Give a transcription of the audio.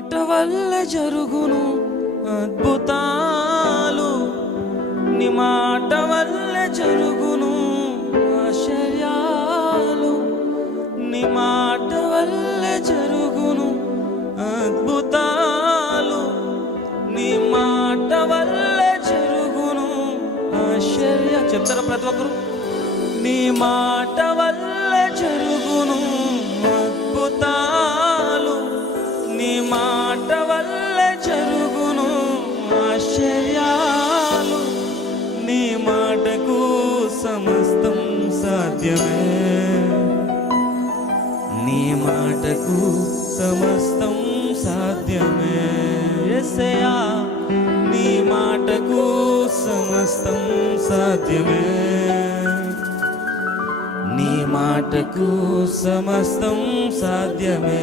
మాట వల్ల జరుగును అద్భుతాలు, నీ మాట వల్ల జరుగును ఆశ్చర్యాలు, నీ మాట వల్ల జరుగును అద్భుతాలు, నీ మాట వల్ల జరుగును ఆశ్చర్య. చెప్తారా ప్రతి ఒక్కరు? నీ మాట వల్ల జరుగును అద్భుతాలు, నీ మాట వల్ల జరుగును ఆశ్చర్యాలు, నీ మాటకు సమస్తం సాధ్యమే, నీ మాటకు సమస్తం సాధ్యమే. యేసయ్యా నీ మాటకు సమస్తం సాధ్యమే, నీ మాటకు సమస్తం సాధ్యమే.